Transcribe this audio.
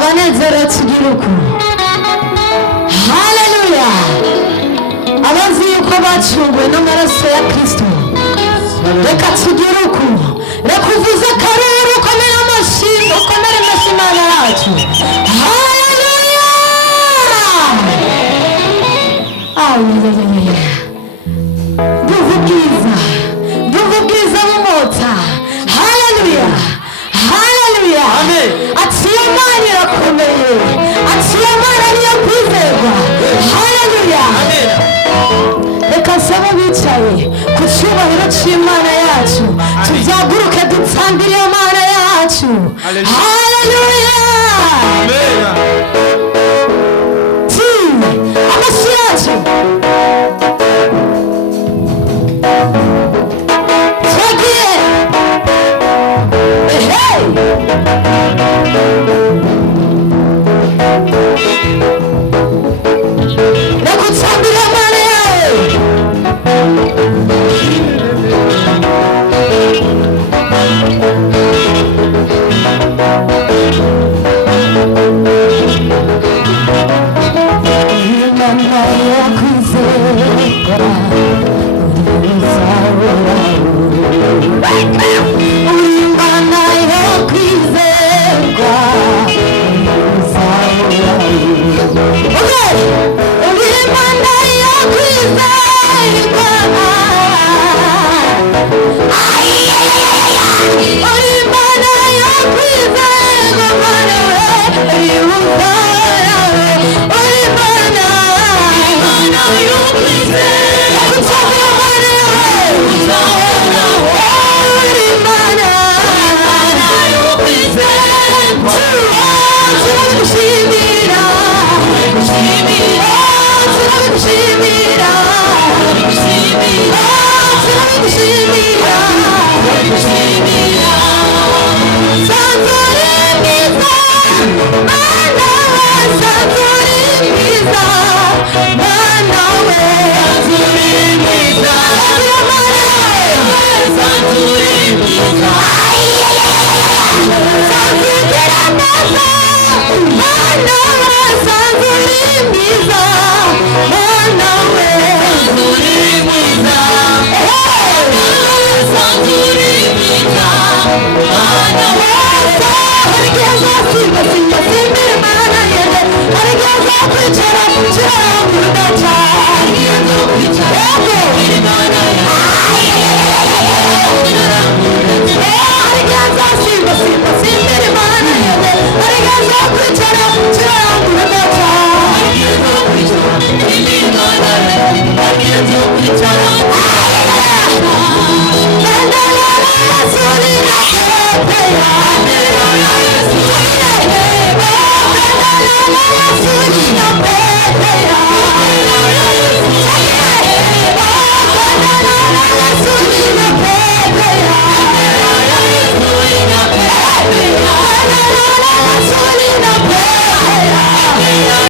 abanezero tugiruku. Haleluya. Abazi yuko bacungwe n'amaraso ya Kristo. Reka tugiruku. Reka uvuze karuru komera amashimwe ukomere amashimana yacu. Haleluya. Duvugiza mumota. Haleluya. Haleluya. Atiyo Mana irakomeye. Atiyo Mana niyo kwizerwa. Haleluya. Reka saba bicaye ku cyubahiro cy'Imana yacu. Tuzaguruke dutsambire iyo Mana yacu. Haleluya. Amashyi yacu. Shimira,